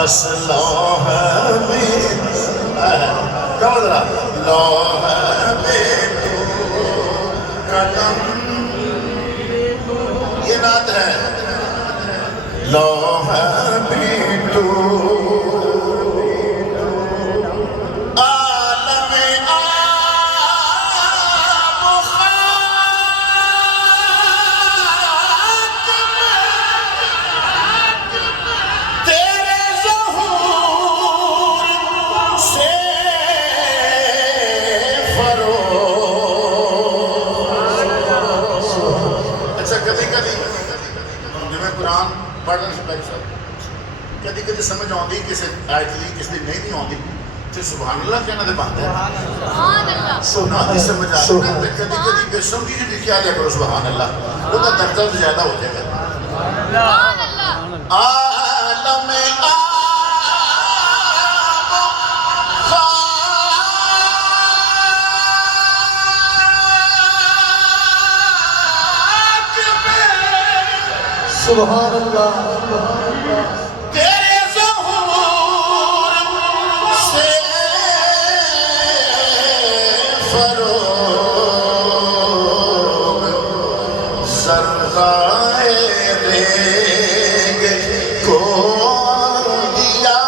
لوح میں کہو ذرا لوح میں قلم یہ نعت ہے لوح میں کدی کدی سمجھ آتی کسی آیت دی کسی نہیں نہیں آتی تو سبحان اللہ کہنا دے بات ہے سبحان اللہ سمجھ آتی ہے کدی کدی بے سمجھی جو لکھا جائے کرو سبحان اللہ وہ کا درجہ زیادہ ہو جائے گا عالم سبحان اللہ تیرے ظہور سے فروغ ذرائے ریگ کو دیا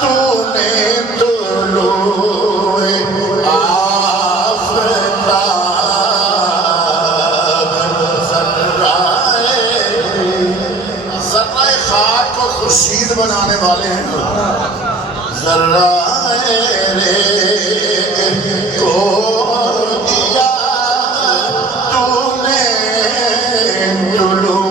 تو نے طلوع آفتاب خورشید بنانے والے ہیں ذرائے ریگ کو دیا تو نے طلوع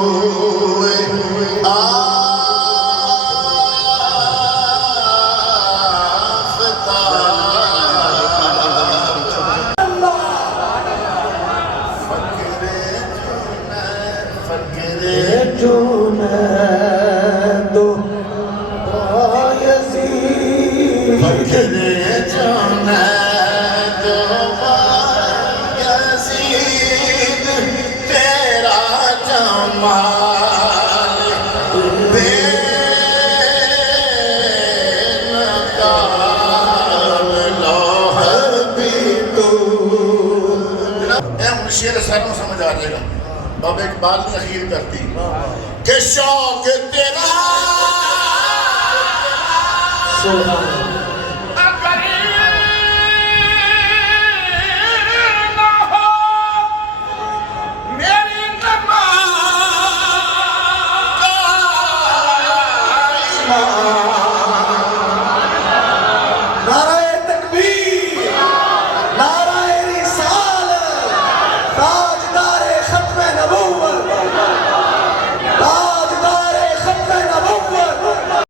شیر ساروں سمجھ آ جائے گا بابا اقبال نے اخیر کرتی کہ شوق تیرا